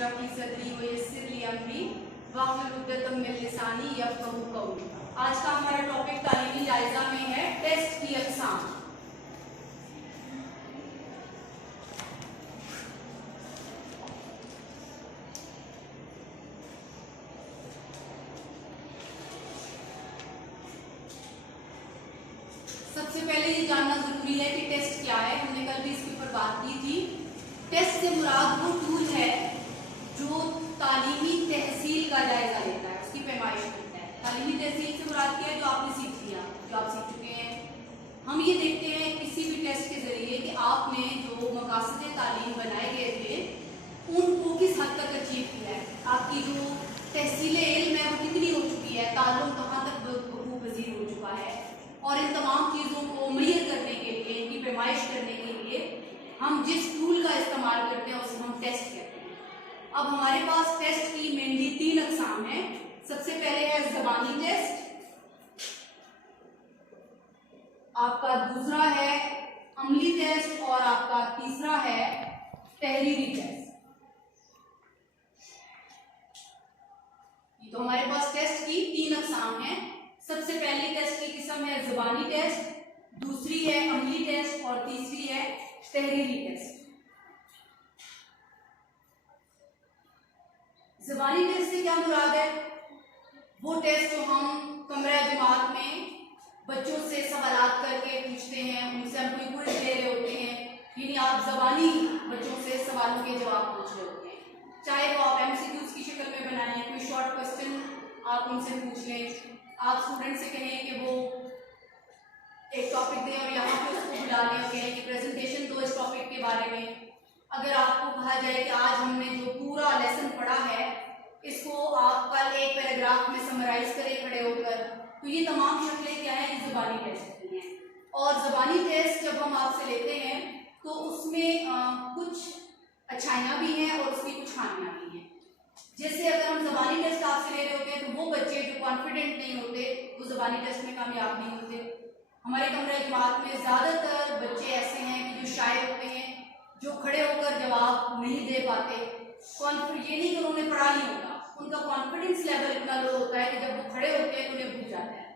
इशरह ली सदरी व यस्सिर ली अमरी वाहलुल उक़दतम मिन लिसानी यफ़क़हू क़ौली। आज का हमारा टॉपिक तालीमी जायजा में है टेस्ट की अक़साम। सबसे पहले ये जानना जरूरी है कि टेस्ट क्या है। हमने कल भी इसके ऊपर बात की थी। टेस्ट से मुराद वो टूल है जो तालीमी तहसील का जायजा लेता है, उसकी पैमाइश करता है। तालीमी तहसील से मुराद क्या है? जो आपने सीख लिया, जो आप सीख चुके हैं। हम ये देखते हैं किसी भी टेस्ट के जरिए कि आपने जो मकासद तालीम बनाए गए थे उनको किस हद तक अचीव किया है, आपकी जो तहसील इल्म है वो कितनी हो चुकी है, ताल्लुम कहाँ तक बखूबी पजीर हो चुका है। और इन तमाम चीज़ों को मुय्यर करने के लिए, इनकी पैमाइश करने के लिए हम जिस टूल का इस्तेमाल करते हैं उसे हम टेस्ट कहते हैं। अब हमारे पास टेस्ट की मेनली 3 अक़साम हैं। सबसे पहले है ज़बानी टेस्ट, आपका दूसरा है अमली टेस्ट और आपका तीसरा है तहरीरी टेस्ट। तो हमारे पास टेस्ट की 3 अक़साम हैं। सबसे पहली टेस्ट की किस्म है ज़बानी टेस्ट, दूसरी है अमली टेस्ट और तीसरी है तहरीरी टेस्ट। ज़बानी टेस्ट से क्या मुराद है? वो टेस्ट जो हम कमरा जमात में बच्चों से सवालात करके पूछते हैं, उनसे हम कोई क्विज़ ले रहे होते हैं, यानी आप ज़बानी बच्चों से सवालों के जवाब पूछ रहे होते हैं। चाहे वो आप MCQs की शक्ल में बनाएं, कोई शॉर्ट क्वेश्चन आप उनसे पूछ लें, आप स्टूडेंट से कहें कि वो एक टॉपिक दें और यहाँ पे उसको बुला लें और कहें कि प्रेजेंटेशन दो इस टॉपिक के बारे में। अगर आपको कहा जाए कि आज हमने जो पूरा लेसन पढ़ा है इसको आप कल एक पैराग्राफ में समराइज करें खड़े होकर, तो ये तमाम शक्लें क्या है? ज़बानी टेस्ट की हैं। और ज़बानी टेस्ट जब हम आपसे लेते हैं तो उसमें कुछ अच्छाइयाँ भी हैं और उसकी कुछ खामियाँ भी हैं। जैसे अगर हम ज़बानी टेस्ट आपसे ले रहे होते हैं तो वो बच्चे जो कॉन्फिडेंट नहीं होते वो ज़बानी टेस्ट में कामयाब नहीं होते। हमारे कमरे जमात में ज़्यादातर बच्चे ऐसे हैं कि जो शाय होते हैं, जो खड़े होकर जवाब नहीं दे पाते। ये नहीं कि उन्होंने पढ़ा नहीं होता, उनका कॉन्फिडेंस लेवल इतना लो होता है कि जब वो खड़े होते हैं तो उन्हें भूल जाता है।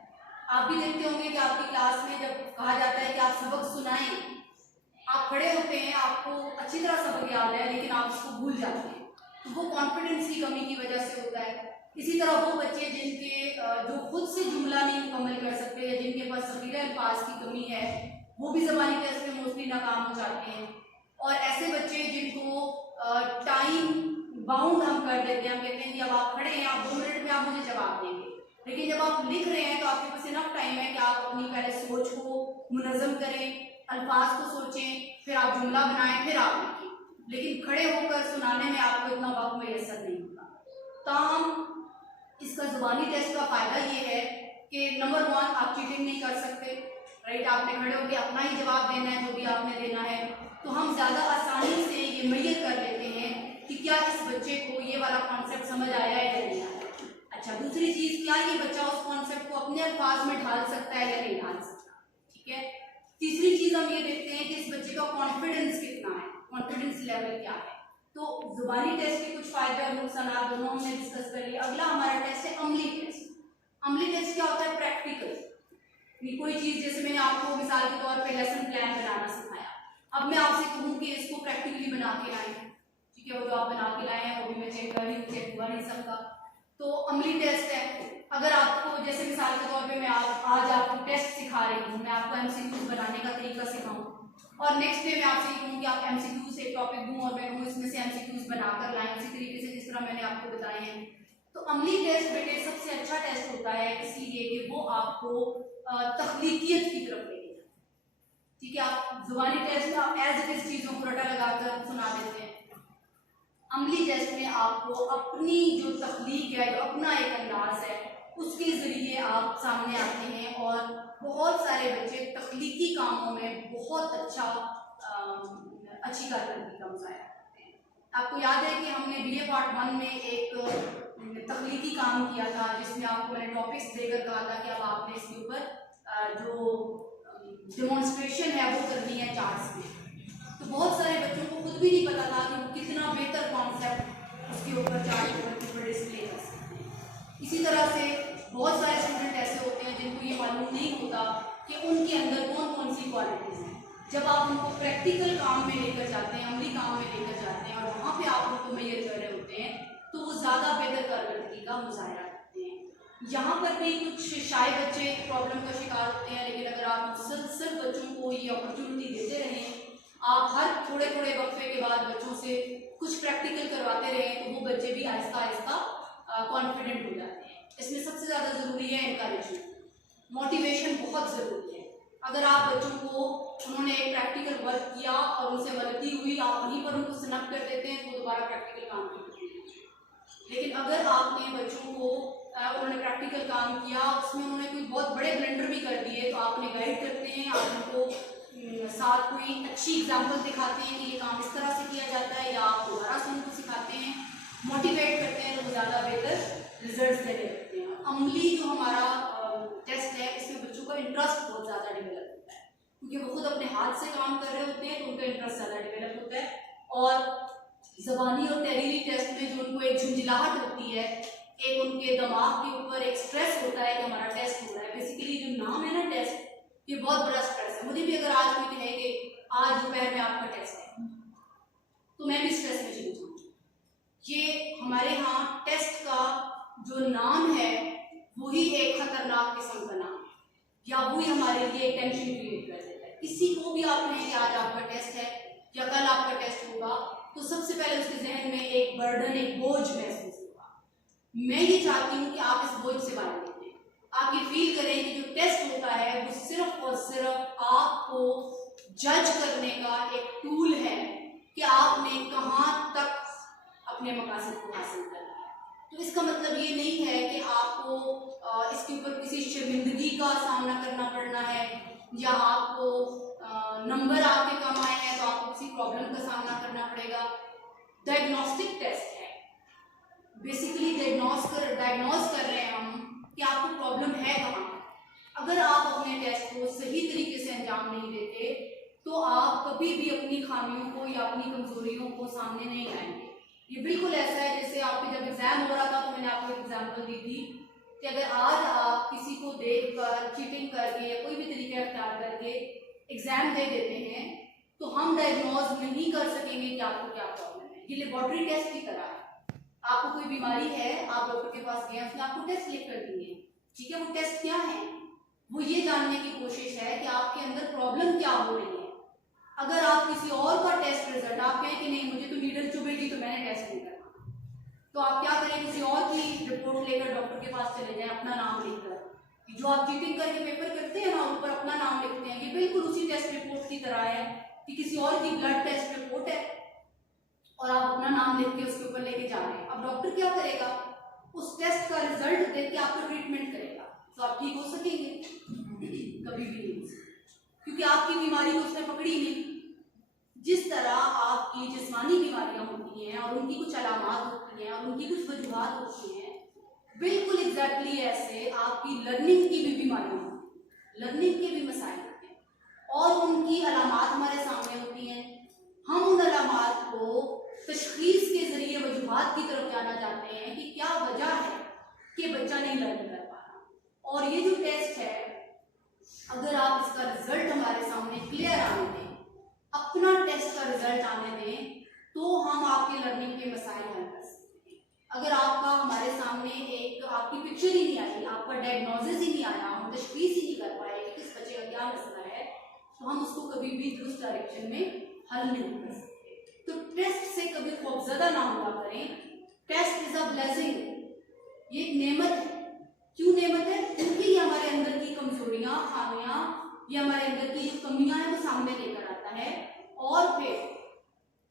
आप भी देखते होंगे कि आपकी क्लास में जब कहा जाता है कि आप सबक सुनाएं, आप खड़े होते हैं, आपको अच्छी तरह सबक याद है लेकिन आप उसको भूल जाते हैं, तो वो कॉन्फिडेंस की कमी की वजह से होता है। इसी तरह वो बच्चे जिनके जो खुद से जुमला नहीं मुकम्मल कर सकते या जिनके पास ज़ख़ीरा अल्फाज की कमी है वो भी ज़बानी टेस्ट में मोस्टली नाकाम हो जाते हैं। और ऐसे बच्चे जिनको टाइम बाउंड हम कर देते हैं, हम कहते हैं कि अब आप खड़े हैं, आप 2 मिनट में आप मुझे जवाब देंगे, लेकिन जब आप लिख रहे हैं तो आपके पास इनफ टाइम है कि आप अपनी पहले सोच को मुनज़्ज़म करें, अल्फाज को सोचें, फिर आप जुमला बनाएं, फिर आप लिखें। लेकिन खड़े होकर सुनाने में आपको इतना वक्त मैसर नहीं होता। ताहम इसका ज़बानी टेस्ट का फ़ायदा ये है कि नंबर 1 आप चीटिंग नहीं कर सकते, राइट। आपने खड़े होकर अपना ही जवाब देना है जो भी आपने देना है, तो हम ज़्यादा आसानी से ये मुय्यर कर लेते हैं कि क्या इस बच्चे को ये वाला कॉन्सेप्ट समझ आया है या नहीं आया। अच्छा, दूसरी चीज़, क्या ये बच्चा उस कॉन्सेप्ट को अपने अल्फाज में ढाल सकता है या नहीं ढाल सकता, ठीक है। तीसरी चीज़ हम ये देखते हैं कि इस बच्चे का कॉन्फिडेंस कितना है, कॉन्फिडेंस लेवल क्या है। तो ज़ुबानी टेस्ट के कुछ फायदे और नुकसान दोनों हमने डिस्कस कर लिया। अगला हमारा टेस्ट है अमली टेस्ट। अमली टेस्ट क्या होता है? प्रैक्टिकल। कोई चीज़, जैसे मैंने आपको मिसाल के तौर पे लेसन प्लान बनाना सिखाया, अब मैं आपसे कहूँ कि इसको प्रैक्टिकली बना के लाएं, ठीक है। वो जो आप बना के लाए हैं वो भी मैं चेक कर रही हूँ, चेक हुआ नहीं सबका, तो अमली टेस्ट है। अगर आपको, जैसे मिसाल के तौर पे मैं आज आपको टेस्ट सिखा रही हूँ, मैं आपको MCQs बनाने का तरीका सिखाऊँ और नेक्स्ट डे मैं आपसे कहूँ कि आप MCQs एक टॉपिक दूँ और मैं कहूँ इसमें से MCQs बनाकर लाएं उसी तरीके से जिस तरह मैंने आपको बताए हैं। तो अमली टेस्ट बेटे सबसे अच्छा टेस्ट होता है इसलिए कि वो आपको तख्लीकियत की तरफ ले जाए, ठीक है। आप ज़ुबानी टेस्ट में आप एज इट इज चीज़ों को रटा लगाकर सुना देते हैं। अमली टेस्ट में आपको अपनी जो तख्लीक है, जो अपना एक अंदाज है, उसके ज़रिए आप सामने आते हैं और बहुत सारे बच्चे तख्लीकी कामों में बहुत अच्छी कारकर्दगी का मुज़ाहिरा करते हैं। आपको याद है कि हमने BA पार्ट 1 में एक तख्लीकी काम किया था जिसमें आपको मैंने टॉपिक्स देकर कहा था कि अब आपने इसके ऊपर जो डेमोन्स्ट्रेशन है वो करनी है चार्ट्स में। तो बहुत सारे बच्चों को खुद भी नहीं पता था कि वो कितना बेहतर कॉन्सेप्ट उस ऊपर चार्ट पेपर के ऊपर डिस्प्ले कर सकते हैं। इसी तरह से बहुत सारे स्टूडेंट ऐसे होते हैं जिनको ये मालूम नहीं होता कि उनके अंदर कौन कौन सी क्वालिटीज़ हैं। जब आप उनको प्रैक्टिकल काम में लेकर जाते हैं, अमली काम में लेकर जाते हैं और वहाँ पे आप उनको मेजर कर रहे होते हैं तो वो ज़्यादा बेहतर कारकर्दगी का मुजाहरा करते हैं। यहाँ पर भी कुछ शाय बच्चे प्रॉब्लम का शिकार होते हैं, लेकिन अगर आप मुसलसल बच्चों को ये अपॉर्चुनिटी देते रहें, आप हर थोड़े थोड़े वक्फे के बाद बच्चों से कुछ प्रैक्टिकल करवाते रहें, तो वो बच्चे भी आहिस्ता आहिस्ता कॉन्फिडेंट हो जाते हैं। इसमें सबसे ज़्यादा ज़रूरी है इनकरेजमेंट, मोटिवेशन बहुत ज़रूरी है। अगर आप बच्चों को उन्होंने एक प्रैक्टिकल वर्क किया और उनसे गलती हुई, आप वहीं पर उनको स्नैप कर देते हैं तो दोबारा प्रैक्टिकल काम नहीं करते। लेकिन अगर आपने बच्चों को उन्होंने प्रैक्टिकल काम किया, उसमें उन्होंने कोई बहुत बड़े ब्लंडर भी कर दिए तो आप उन्हें गाइड करते हैं, आप उनको साथ कोई अच्छी एग्जाम्पल दिखाते हैं कि ये काम इस तरह से किया जाता है, या आप दोबारा से उनको सिखाते हैं, मोटिवेट करते हैं, तो वो ज़्यादा बेहतर रिजल्ट देने लगते हैं। अमली जो हमारा टेस्ट है, इसमें बच्चों का इंटरेस्ट बहुत ज़्यादा डेवलप होता है, क्योंकि वो खुद अपने हाथ से काम कर रहे होते हैं तो उनका इंटरेस्ट ज़्यादा डेवलप होता है। और ज़बानी और तहरीरी टेस्ट में जो उनको एक झुंझलाहट होती है, एक उनके दिमाग के ऊपर एक स्ट्रेस होता है कि हमारा टेस्ट हो रहा है। बेसिकली जो नाम है ना टेस्ट, ये बहुत बड़ा स्ट्रेस है। मुझे भी अगर आज कोई कहे कि आज दोपहर में आपका टेस्ट है, तो मैं भी स्ट्रेस में चली जाऊँगी। ये हमारे यहाँ टेस्ट का जो नाम है वही एक खतरनाक किस्म का नाम है, या वही हमारे लिए टेंशन क्रिएट कर देता है। किसी को भी आप कहें कि आज आपका टेस्ट है या कल आपका टेस्ट होगा, तो सबसे पहले उसके जहन में एक बर्डन, एक बोझ महसूस होगा। मैं ये चाहती हूँ कि आप इस बोझ से बाहर निकलें। आप ये फील करें कि जो टेस्ट होता है वो सिर्फ और सिर्फ आपको जज करने का एक टूल है कि आपने कहाँ तक अपने मकासद को हासिल करना है। तो इसका मतलब ये नहीं है कि आपको इसके ऊपर किसी शर्मिंदगी का सामना करना पड़ना है, या आपको नंबर आपके कम आए हैं तो आपको किसी प्रॉब्लम का सामना करना पड़ेगा। डायग्नोस्टिक टेस्ट है, बेसिकली डायग्नोज कर रहे हैं हम कि आपको प्रॉब्लम है कहाँ। अगर आप अपने टेस्ट को सही तरीके से अंजाम नहीं देते तो आप कभी भी अपनी खामियों को या अपनी कमजोरियों को सामने नहीं लाएंगे। ये बिल्कुल ऐसा है जैसे आपके जब एग्जाम हो रहा था तो मैंने आपको एग्जाम्पल दी थी कि अगर आज आप किसी को देखकर चीटिंग करके या कोई भी तरीका अख्तियार करके एग्जाम दे देते हैं तो हम डायग्नोज नहीं कर सकेंगे कि आपको क्या प्रॉब्लम है। ये लेबोरेटरी टेस्ट की तरह है। आपको कोई बीमारी है, आप डॉक्टर के पास गए, उसने आपको टेस्ट लिख कर दिए, ठीक है। वो टेस्ट क्या है? वो ये जानने की कोशिश है कि आपके अंदर प्रॉब्लम क्या हो रही है। अगर आप किसी और का टेस्ट रिजल्ट आप कहें कि नहीं मुझे तो नीडल चुभेगी तो मैंने टेस्ट नहीं करना, तो आप क्या करें, किसी और की रिपोर्ट लेकर डॉक्टर के पास चले जाएं अपना नाम लिखकर। जो आप चीटिंग करके पेपर करते हैं ना, ऊपर अपना नाम लिखते हैं, ये बिल्कुल उसी टेस्ट रिपोर्ट की तरह है कि किसी और की ब्लड टेस्ट रिपोर्ट है और आप अपना नाम लिख के उसके ऊपर लेके जा रहे हैं। अब डॉक्टर क्या करेगा, उस टेस्ट का रिजल्ट देख के आपको ट्रीटमेंट करेगा, तो आप ठीक हो सकेंगे? कभी भी नहीं हो सकते, क्योंकि आपकी बीमारी को उसने पकड़ी नहीं। जिस तरह आपकी जिस्मानी बीमारियां होती हैं और उनकी कुछ अलामात होती हैं और उनकी कुछ वजूहात होती हैं, बिल्कुल एग्जैक्टली ऐसे आपकी लर्निंग की भी बीमारियां होती हैं, लर्निंग के भी मसाइल होते हैं और उनकी अलामात हमारे सामने होती हैं। हम उन अलामात को तशखीस के जरिए वजूहात की तरफ जाना चाहते हैं कि क्या वजह है कि बच्चा नहीं लर्न कर पा रहा। और ये जो टेस्ट है, अगर आप इसका रिजल्ट हमारे सामने क्लियर आने दें, अपना टेस्ट का रिजल्ट आने दें, तो हम आपके लर्निंग के मसाइल हल कर सकते हैं। अगर आपका हमारे सामने एक आपकी पिक्चर ही नहीं आई, आपका डायग्नोसिस ही नहीं आया, हम तशखीस ही नहीं कर पाए कि किस बच्चे का क्या मसला है, तो हम उसको कभी भी दुरुस्त डायरेक्शन में हल नहीं कर सकते। तो टेस्ट से कभी खौफजदा ना हुआ करें। टेस्ट इज अ ब्लेसिंग, ये एक नेमत है। क्यों नेमत है? क्योंकि ये हमारे अंदर की कमजोरियां, खामियां, ये हमारे अंदर की जो कमियां हैं वो सामने लेकर आता है। और फिर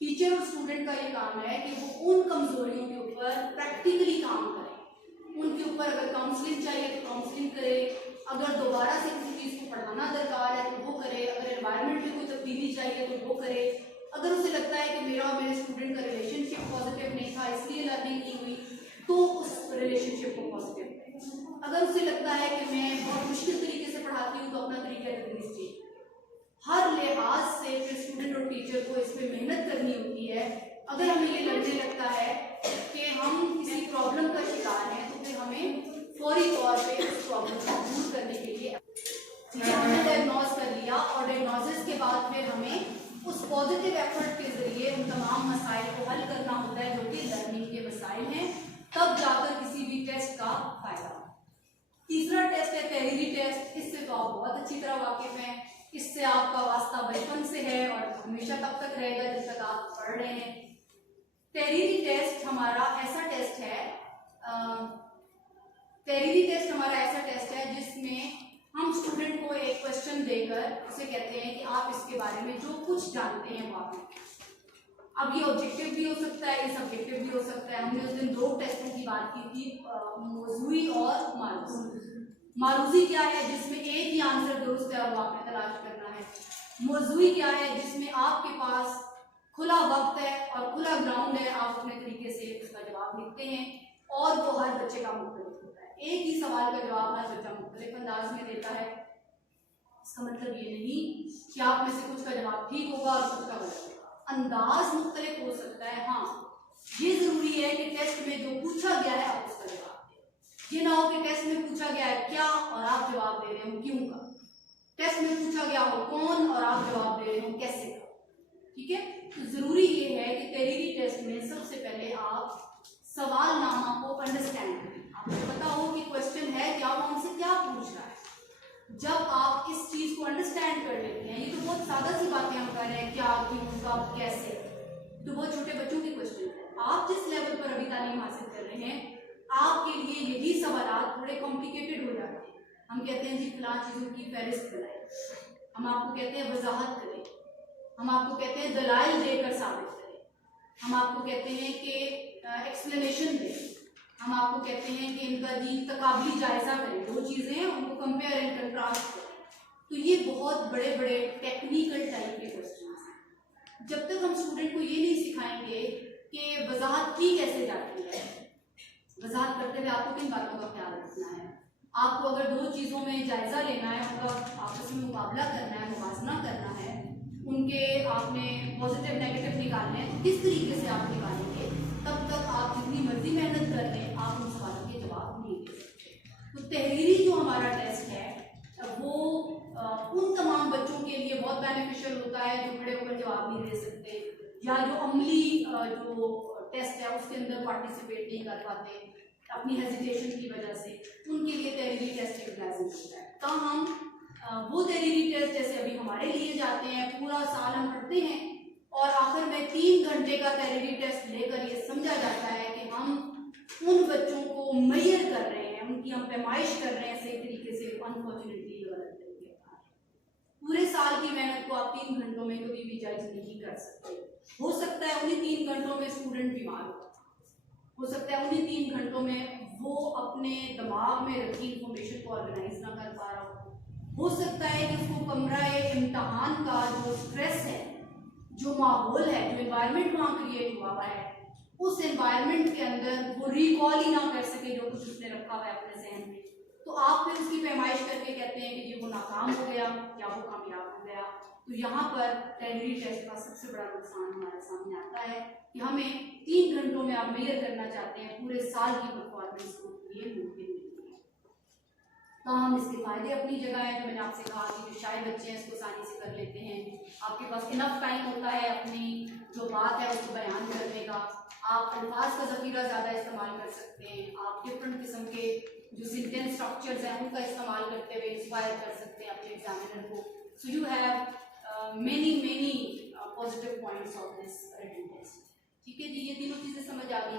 टीचर और स्टूडेंट का ये काम है कि वो उन कमजोरियों के ऊपर प्रैक्टिकली काम करें। उनके ऊपर अगर काउंसलिंग चाहिए तो काउंसलिंग करे, अगर दोबारा से किसी चीज़ को पढ़ाना दरकार है तो वो करे, अगर एनवायरनमेंट में कोई तब्दीली चाहिए तो वो करे, अगर उसे लगता है कि मेरा और मेरे स्टूडेंट का रिलेशनशिप पॉजिटिव नहीं था इसलिए लर्निंग नहीं हुई, तो उस रिलेशनशिप को पॉजिटिव करें। अगर उसे लगता है कि मैं बहुत मुश्किल तरीके से पढ़ाती हूँ तो अपना तरीका तदरीस चेंज। हर लिहाज से फिर स्टूडेंट और टीचर को इसमें मेहनत करनी होती है। अगर हमें ये लगने लगता है कि हम तमाम मसाइल को हल करना होता है जो कि लर्निंग के मसाइल हैं, तब जाकर किसी भी टेस्ट का फायदा। तीसरा टेस्ट है तहरीरी टेस्ट। इससे तो आप बहुत अच्छी तरह वाकिफ हैं, इससे आपका वास्ता बचपन से है और हमेशा तब तक रहेगा जब तक आप पढ़ रहे हैं। तहरीरी टेस्ट हमारा ऐसा टेस्ट है जिसमें हम स्टूडेंट को एक क्वेश्चन देकर उसे कहते हैं कि आप इसके बारे में जो कुछ जानते हैं वो आप लिखें। अब ये ऑब्जेक्टिव भी हो सकता है, ये सब्जेक्टिव भी हो सकता है। हमने उस दिन 2 टेस्टों की बात की थी, मौजूई और मारूजी। मारूजी क्या है, जिसमें एक ही आंसर दुरुस्त है और वो आपने तलाश करना है। मौजूई क्या है, जिसमें आपके पास खुला वक्त है और खुला ग्राउंड है, आप अपने तरीके से उसका जवाब लिखते हैं और वो हर बच्चे का मुख्तलिफ होता है। एक ही सवाल का जवाब हर बच्चा मुख्तलिफ अंदाज में देता है। इसका मतलब ये नहीं कि आप में से कुछ का जवाब ठीक होगा और कुछ का गलत होगा, अंदाज मुख्तलिफ हो सकता है। हाँ, ये जरूरी है कि टेस्ट में जो पूछा गया है आप उसका जवाब दें। ये ना हो कि टेस्ट में पूछा गया है क्या और आप जवाब दे रहे हो क्यों का, टेस्ट में पूछा गया हो कौन और आप जवाब दे रहे हो कैसे का। ठीक है, तो जरूरी ये है कि तहरीरी टेस्ट में सबसे पहले आप सवालनामा को अंडरस्टैंड करें। आपको पता हो कि क्वेश्चन है क्या, वो हमसे क्या पूछ रहा है। जब आप इस चीज को अंडरस्टैंड कर लेते हैं, ये तो बहुत सादा सी बातें हम कर रहे हैं, क्या क्यों कब कैसे, तो बहुत छोटे बच्चों के क्वेश्चन है। आप जिस लेवल पर अभी तालीम हासिल कर रहे हैं, आपके लिए यही सवाल थोड़े कॉम्प्लिकेटेड हो जाते हैं। हम कहते हैं जी फलां चीजों की फहरिस्त बनाए, हम आपको कहते हैं वजाहत करें, हम आपको कहते हैं दलाइल देकर साबित करें, हम आपको कहते हैं कि एक्सप्लेनेशन दें, हम आपको कहते हैं कि इनका जी तकाबली जायजा करें। 2 चीजें हैं, उनको कंपेयर एंड कंट्रास्ट करें। तो ये बहुत बड़े बड़े टेक्निकल टाइप के क्वेश्चन हैं। जब तक हम स्टूडेंट को ये नहीं सिखाएंगे कि वजाहत की कैसे जाती है, वजाहत करते हुए आपको किन बातों का ख्याल रखना है, आपको अगर 2 चीज़ों में जायजा लेना है, उनका आपस में मुकाबला करना है, मुवाजना करना है, उनके आपने पॉजिटिव नेगेटिव निकालने हैं, तो किस तरीके से आप निकालेंगे, तब तक आप जितनी मर्जी मेहनत कर लें आप उन सवालों के जवाब नहीं दे सकते। तो तहरीरी जो हमारा टेस्ट है वो उन तमाम बच्चों के लिए बहुत बेनिफिशियल होता है जो खड़े होकर जवाब नहीं दे सकते, या जो अमली जो टेस्ट है उसके अंदर पार्टिसिपेट नहीं कर पाते अपनी हेजिटेशन की वजह से, उनके लिए तहरीरी टेस्ट एक लाज़िम होता है। तो हम वो तहरीरी टेस्ट जैसे अभी हमारे लिए जाते हैं, पूरा साल हम पढ़ते हैं और आखिर में 3 घंटे का तहरीरी टेस्ट लेकर ये समझा जाता है कि हम उन बच्चों को मेजर कर रहे हैं, उनकी हम पैमाइश कर रहे हैं सही तरीके से। अनफॉर्चुनेटली गलत तरीके का पूरे साल की मेहनत को आप 3 घंटों में कभी भी जज नहीं कर सकते। हो सकता है उन्हीं 3 घंटों में स्टूडेंट बीमार हो सकता है उन्हीं 3 घंटों में वो अपने दिमाग में रखी इंफॉर्मेशन को ऑर्गेनाइज ना कर पा रहा हो सकता है कि उसको कमरा इम्तहान का जो स्ट्रेस है, जो माहौल है, जो एनवायरनमेंट वहाँ क्रिएट हुआ हुआ है, उस एनवायरनमेंट के अंदर वो रिकॉल ही ना कर सके जो कुछ उसने रखा हुआ है अपने जहन में। तो आप फिर उसकी पैमाइश करके कहते हैं कि ये वो नाकाम हो गया या वो कामयाब हो गया। तो यहाँ पर तहरीरी टेस्ट का सबसे बड़ा नुकसान हमारे सामने आता है कि हमें 3 घंटों में आप मेजर करना चाहते हैं, पूरे साल की परफॉर्मेंस को ये मुमकिन नहीं है। तो हम इसके फायदे अपनी जगह है, जो मैंने आपसे कहा कि जो शायद बच्चे हैं इसको आसानी से कर लेते हैं, आपके पास इनफ टाइम होता है अपनी जो बात है उसको बयान करने का, आप अल्फाज का ज़ख़ीरा ज़्यादा इस्तेमाल कर सकते हैं, आप डिफरेंट किस्म के जो सेंटेंस स्ट्रक्चर्स हैं उनका इस्तेमाल करते हुए इंस्पायर कर सकते हैं अपने एग्जामिनर को। So you have many positive points of this written test। ठीक है जी, ये तीनों चीजें समझ आ गई।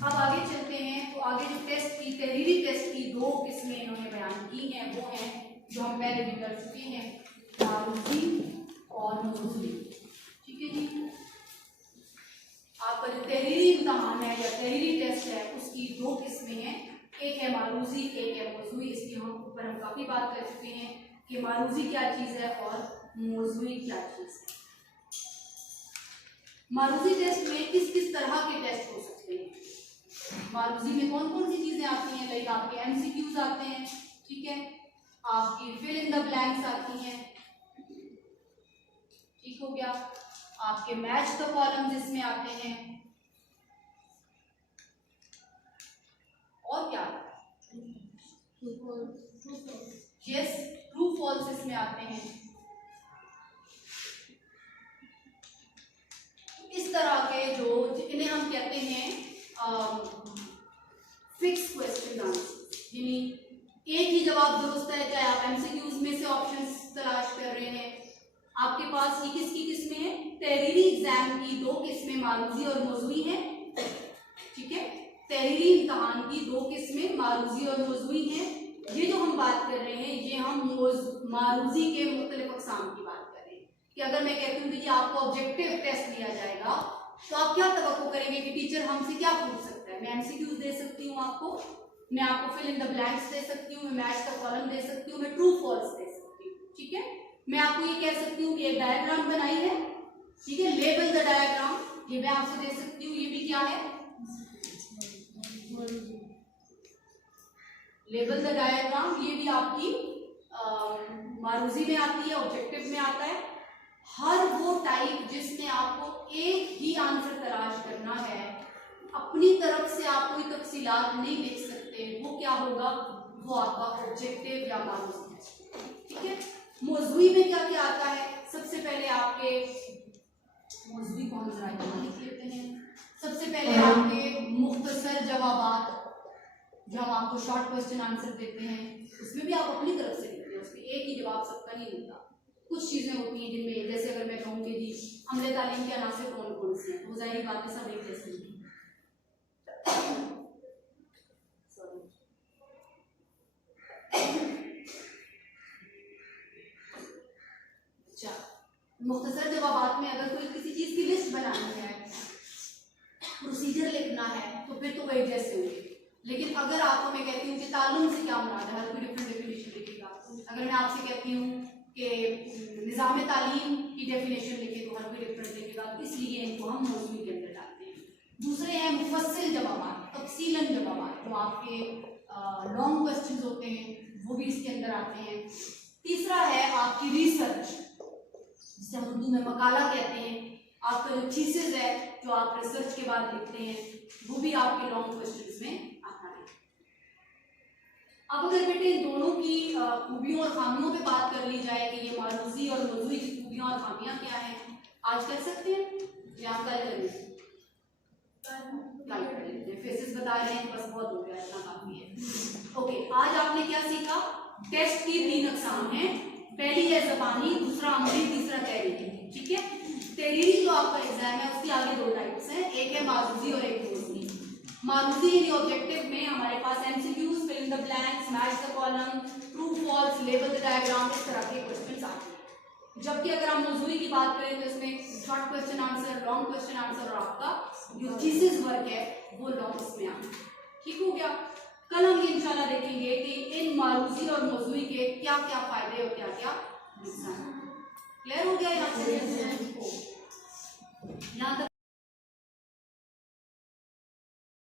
अब आगे चलते हैं। तो आगे जो टेस्ट की तहरीरी टेस्ट की 2 किस्में इन्होंने बयान की हैं, वो हैं जो हम पहले भी कर चुके हैं, मारूजी और मौजूई। ठीक है जी, आपका जो तहरीरी इम्तहान है या तहरीरी टेस्ट है उसकी 2 किस्में हैं, एक है मारूजी, एक है मौजूई। इसकी ऊपर हम काफी बात कर चुके हैं कि मारूजी क्या चीज है और मौजूई क्या चीज है। मारूजी टेस्ट में किस किस तरह के टेस्ट हो सकते हैं, मारूजी में कौन कौन सी चीजें आती हैं, लाइक आपके एमसीक्यूज आते हैं, ठीक है, आपकी फिल इन द ब्लैंक्स आती हैं, ठीक हो गया, आपके मैच द कॉलम्स इसमें आते हैं, और क्या यस ट्रू फॉल्स इसमें आते हैं। इस तरह मारूजी और मौजूई है, ठीक है। तहरीरी इम्तिहान की 2 किस्में मारूजी और मौजूई हैं। ये जो हम बात कर रहे हैं ये हम मारूजी के मुख्तलिफ अक़साम की बात कर रहे हैं कि अगर मैं कहती हूँ कि आपको ऑब्जेक्टिव टेस्ट लिया जाएगा तो आप क्या तवक्को करेंगे कि टीचर हमसे क्या पूछ सकता है। मैं एमसीक्यूज दे सकती हूँ आपको, मैं आपको फिल इन द ब्लैंक्स दे सकती हूँ, मैं मैच का कॉलम दे सकती हूँ, मैं ट्रू फॉल्स दे सकती हूँ, ठीक है। मैं आपको ये कह सकती हूँ कि एक डायग्राम बनाई है, ठीक है, लेबल द डायग्राम, ये मैं आपसे दे सकती हूँ। ये भी क्या है, लेबल द डायग्राम, ये भी आपकी मारूजी में आती है, ऑब्जेक्टिव में आता है। हर वो टाइप जिसमें आपको एक ही आंसर तलाश करना है, अपनी तरफ से आप कोई तफसीलात नहीं लिख सकते, वो क्या होगा, वो आपका ऑब्जेक्टिव या मारूजी है, ठीक है। मौजूई में क्या क्या आता है, सबसे पहले आपके मौजूई को हम जरा लिख लेते हैं। सबसे पहले आपके मुख्तसर जवाबात, जो हम आपको शॉर्ट क्वेश्चन आंसर देते हैं, उसमें भी आप अपनी तरफ से लिखते हैं, उसमें एक ही जवाब सबका नहीं होता। कुछ चीजें होती हैं जिनमें, जैसे अगर मैं कहूँ कि जी अमले तालीम के अनासर कौन कौन से हैं, वो ज़ाहिर बात है सब एक जैसे नहीं। अच्छा, मुख्तसर जवाबात में अगर कोई किसी चीज की लिस्ट बनानी है, प्रोसीजर लिखना है, तो फिर तो वो एक जैसे होंगे। लेकिन अगर आपको मैं कहती हूँ कि ताल्लुम से क्या मुराद है, हर कोई डिफरेंट डेफिनेशन लिखेगा। अगर मैं आपसे कहती हूँ कि निज़ाम तालीम की डेफिनेशन लिखे तो हर कोई डिफरेंट लिखेगा, तो इसलिए इनको हम मौजूद के अंदर डालते हैं। दूसरे हैं मुफस्सिल जवाबात, तफसीलन जवाबात, जो आपके लॉन्ग क्वेश्चन होते हैं वो भी इसके अंदर आते हैं। तीसरा है आपकी रिसर्च, जिसे हम उर्दू में मकाला कहते हैं। आपका जो थीसिस है, जो आप रिसर्च के बाद लिखते हैं, वो भी आपके लॉन्ग क्वेश्चंस में आता है। अब अगर बेटे इन दोनों की खूबियों और खामियों पे बात कर ली जाए कि ये मारूजी और मौजूई की खूबियां और खामियां क्या हैं, आज कर सकते हैं या कल करेंगे? कल कर लेते हैं, फेसेस बता रहे हैं, बस बहुत हो गया, इतना काफी है। ओके, आज आपने क्या सीखा? टेस्ट की 3 अक़साम हैं, पहली है ज़बानी, दूसरा अमली, तीसरा तहरीरी, ठीक है। तहरीरी जो आपका एग्जाम है उसकी आगे 2 टाइप्स हैं, एक है मारूजी और एक मौजूई। मारूजी यानी ऑब्जेक्टिव में हमारे पास MCQs, fill in the blanks, match the column, true false, label the diagram, इस तरह के क्वेश्चंस आते हैं। जबकि अगर हम मौजूई की बात करें तो इसमें short question answer, long question answer और आपका जो थीसिस वर्क है वो लॉन्ग इसमें आता है, ठीक हो गया। कल हम ये इंशाल्लाह देखेंगे कि इन मारूजी और मौजूई के क्या क्या फायदे और क्या क्या नुकसान। क्लियर हो गया यहाँ से?